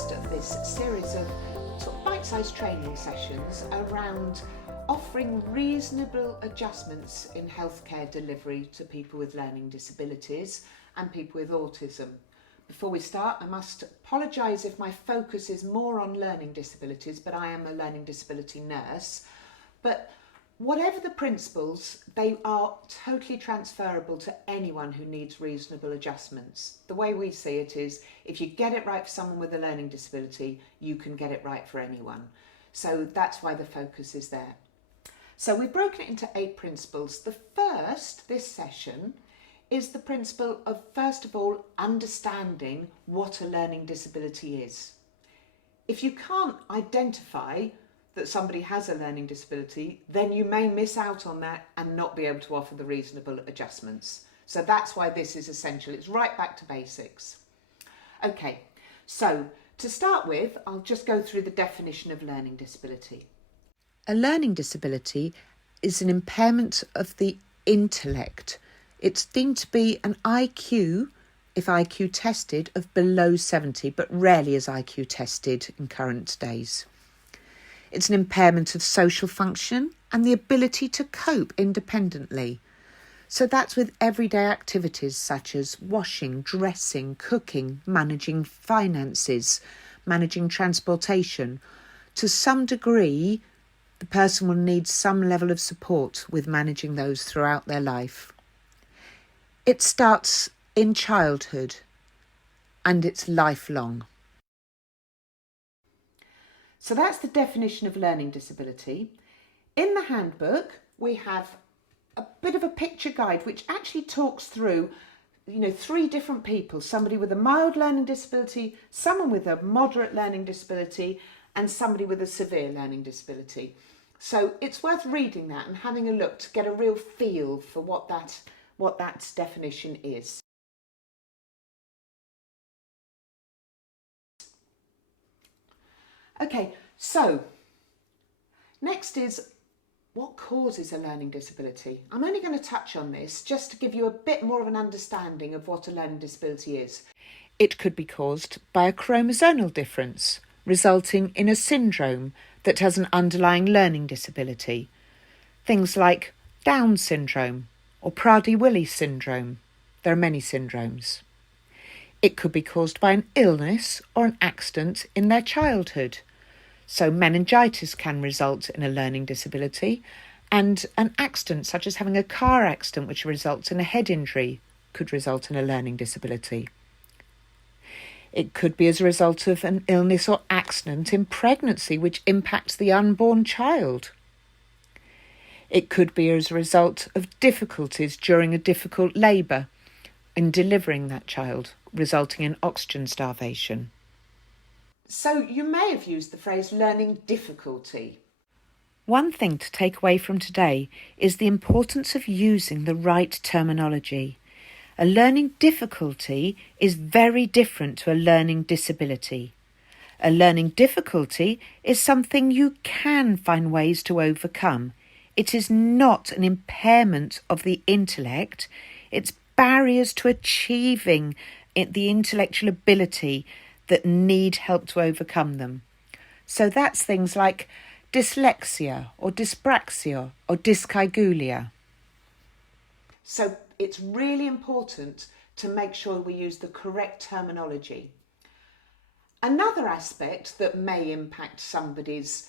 first of this series of sort of bite-sized training sessions around offering reasonable adjustments in healthcare delivery to people with learning disabilities and people with autism. Before we start, I must apologise if my focus is more on learning disabilities, but I am a learning disability nurse. But whatever the principles, they are totally transferable to anyone who needs reasonable adjustments. The way we see it is, if you get it right for someone with a learning disability, you can get it right for anyone. So that's why the focus is there. So we've broken it into 8 principles. The first, this session, is the principle of, first of all, understanding what a learning disability is. If you can't identify that somebody has a learning disability, then you may miss out on that and not be able to offer the reasonable adjustments. So that's why this is essential. It's right back to basics. Okay, so to start with, I'll just go through the definition of learning disability. A learning disability is an impairment of the intellect. It's deemed to be an IQ, if IQ tested, of below 70, but rarely is IQ tested in current days. It's an impairment of social function and the ability to cope independently. So that's with everyday activities such as washing, dressing, cooking, managing finances, managing transportation. To some degree, the person will need some level of support with managing those throughout their life. It starts in childhood and it's lifelong. So that's the definition of learning disability. In the handbook, we have a bit of a picture guide which actually talks through, 3 different people: somebody with a mild learning disability, someone with a moderate learning disability, and somebody with a severe learning disability. So it's worth reading that and having a look to get a real feel for what that definition is. Okay, so next is what causes a learning disability. I'm only going to touch on this just to give you a bit more of an understanding of what a learning disability is. It could be caused by a chromosomal difference, resulting in a syndrome that has an underlying learning disability. Things like Down syndrome or Prader-Willi syndrome. There are many syndromes. It could be caused by an illness or an accident in their childhood. So meningitis can result in a learning disability, and an accident such as having a car accident which results in a head injury could result in a learning disability. It could be as a result of an illness or accident in pregnancy which impacts the unborn child. It could be as a result of difficulties during a difficult labour in delivering that child, resulting in oxygen starvation. So you may have used the phrase learning difficulty. One thing to take away from today is the importance of using the right terminology. A learning difficulty is very different to a learning disability. A learning difficulty is something you can find ways to overcome. It is not an impairment of the intellect. It's barriers to achieving the intellectual ability that need help to overcome them. So that's things like dyslexia or dyspraxia or dyscalculia. So it's really important to make sure we use the correct terminology. Another aspect that may impact somebody's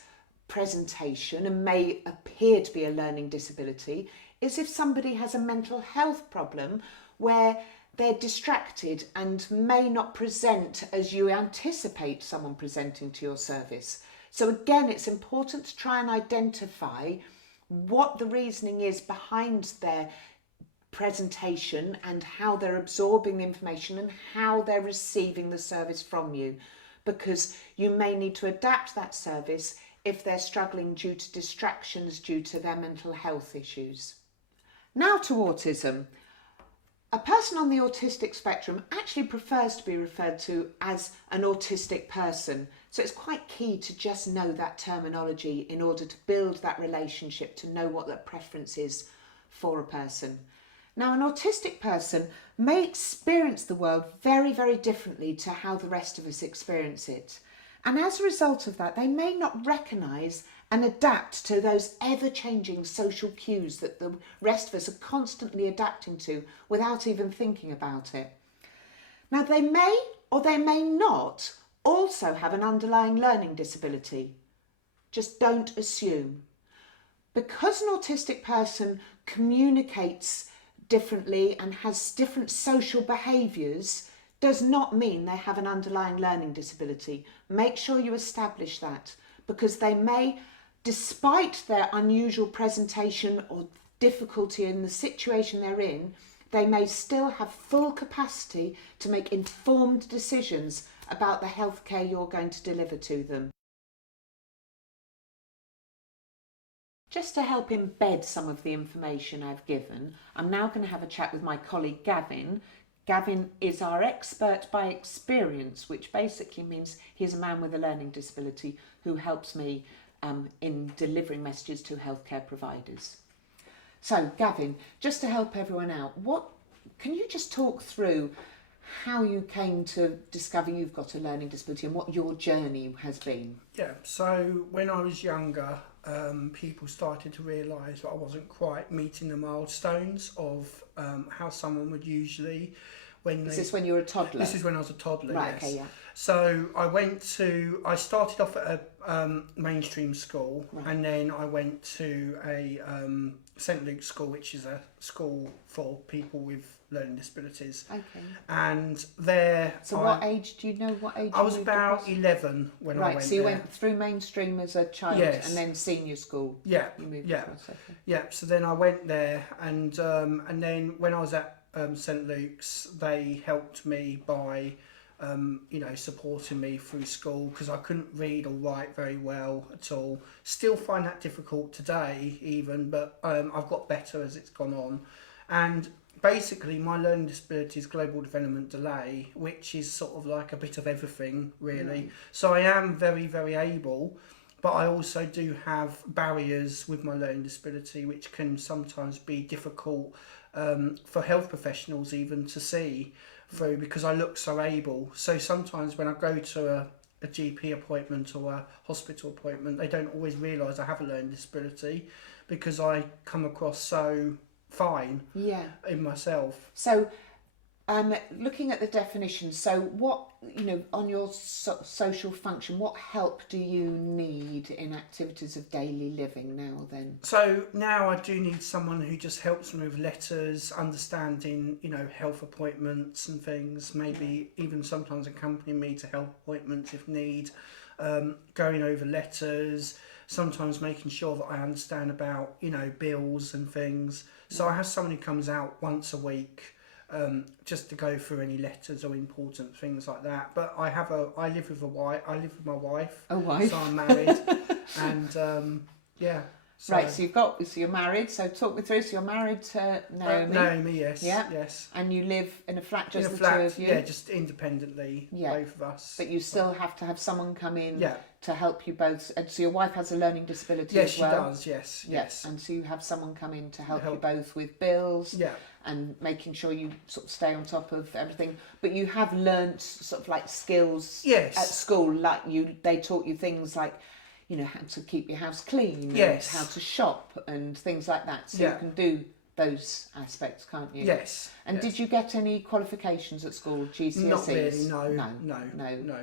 presentation and may appear to be a learning disability is if somebody has a mental health problem where they're distracted and may not present as you anticipate someone presenting to your service. So again, it's important to try and identify what the reasoning is behind their presentation and how they're absorbing the information and how they're receiving the service from you, because you may need to adapt that service if they're struggling due to distractions due to their mental health issues. Now to autism. A person on the autistic spectrum actually prefers to be referred to as an autistic person. So it's quite key to just know that terminology in order to build that relationship, to know what that preference is for a person. Now, an autistic person may experience the world very, very differently to how the rest of us experience it. And as a result of that, they may not recognise and adapt to those ever-changing social cues that the rest of us are constantly adapting to without even thinking about it. Now, they may or they may not also have an underlying learning disability. Just don't assume. Because an autistic person communicates differently and has different social behaviours does not mean they have an underlying learning disability. Make sure you establish that, because they may, despite their unusual presentation or difficulty in the situation they're in, they may still have full capacity to make informed decisions about the healthcare you're going to deliver to them. Just to help embed some of the information I've given, I'm now going to have a chat with my colleague Gavin. Gavin is our expert by experience, which basically means he's a man with a learning disability who helps me in delivering messages to healthcare providers. So, Gavin, just to help everyone out, can you just talk through how you came to discover you've got a learning disability and what your journey has been? Yeah, so when I was younger, people started to realise that I wasn't quite meeting the milestones of how someone would usually... Is this when you were a toddler? This is when I was a toddler, right, yes. Okay, yeah. So I started off at a mainstream school, right. And then I went to a St Luke's school, which is a school for people with learning disabilities. Okay. And there... what age, do you know what age I was about 11 when I went there. Right, so you went through mainstream as a child, yes. And then senior school. Yeah, you moved yeah. across, okay. Yeah, so then I went there, and then when I was at St Luke's, they helped me by supporting me through school, because I couldn't read or write very well at all. Still find that difficult today even, but I've got better as it's gone on. And basically my learning disability is global development delay, which is sort of like a bit of everything really. Right. So I am very, very able, but I also do have barriers with my learning disability which can sometimes be difficult for health professionals even to see through, because I look so able. So sometimes when I go to a GP appointment or a hospital appointment, they don't always realise I have a learning disability because I come across so fine in myself. So looking at the definition, so what, on your social function, what help do you need in activities of daily living now then? So now I do need someone who just helps me with letters, understanding, health appointments and things, maybe even sometimes accompanying me to health appointments if need, going over letters, sometimes making sure that I understand about, bills and things. So I have someone who comes out once a week, just to go through any letters or important things like that. But I live with my wife. A wife. So I'm married, and yeah. So. Right, so you're married. So talk me through. So you're married to Naomi. Naomi, yes. Yeah. Yes. And you live in a flat, just in a the flat, two of you. Yeah, just independently, both of us. But you still have to have someone come in. Yeah. To help you both. And so your wife has a learning disability yes, as well? Yes, she does, yes. And so you have someone come in to help you both with bills and making sure you sort of stay on top of everything. But you have learnt sort of like skills at school, like they taught you things like, how to keep your house clean, and how to shop and things like that. So you can do those aspects, can't you? Yes. And did you get any qualifications at school, GCSEs? Not really, no.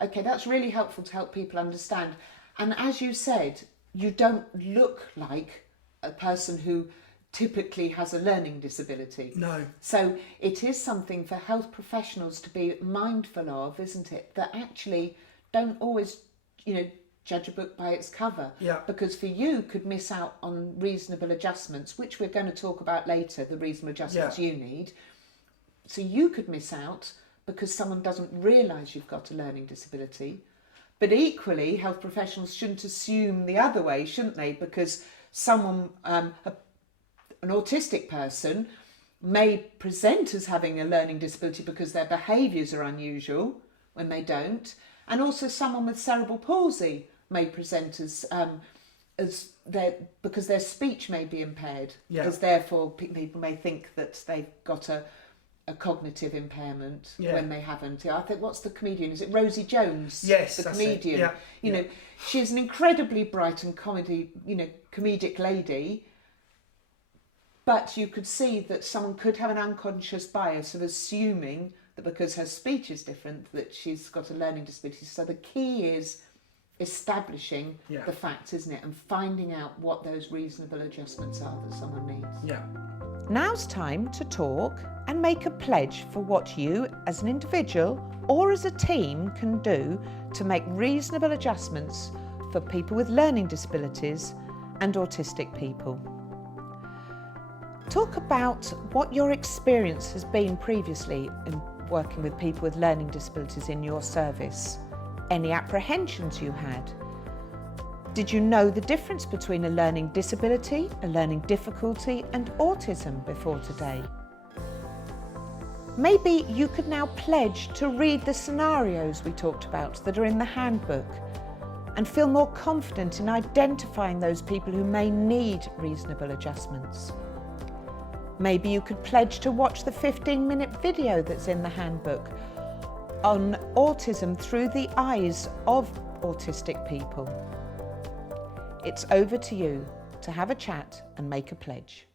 Okay, that's really helpful to help people understand. And as you said, you don't look like a person who typically has a learning disability. No. So it is something for health professionals to be mindful of, isn't it? That actually don't always, judge a book by its cover. Yeah. Because for you could miss out on reasonable adjustments, which we're going to talk about later, the reasonable adjustments you need. So you could miss out because someone doesn't realise you've got a learning disability. But equally, health professionals shouldn't assume the other way, shouldn't they? Because someone, an autistic person, may present as having a learning disability because their behaviours are unusual when they don't. And also someone with cerebral palsy may present as as because their speech may be impaired, Yeah. as therefore people may think that they've got a cognitive impairment when they haven't. I think, what's the comedian? Is it Rosie Jones? Yes, the that's comedian. it. You know, she's an incredibly bright and comedic lady. But you could see that someone could have an unconscious bias of assuming that because her speech is different, that she's got a learning disability. So the key is establishing the facts, isn't it? And finding out what those reasonable adjustments are that someone needs. Yeah. Now's time to talk and make a pledge for what you as an individual or as a team can do to make reasonable adjustments for people with learning disabilities and autistic people. Talk about what your experience has been previously in working with people with learning disabilities in your service. Any apprehensions you had? Did you know the difference between a learning disability, a learning difficulty and autism before today? Maybe you could now pledge to read the scenarios we talked about that are in the handbook and feel more confident in identifying those people who may need reasonable adjustments. Maybe you could pledge to watch the 15-minute video that's in the handbook on autism through the eyes of autistic people. It's over to you to have a chat and make a pledge.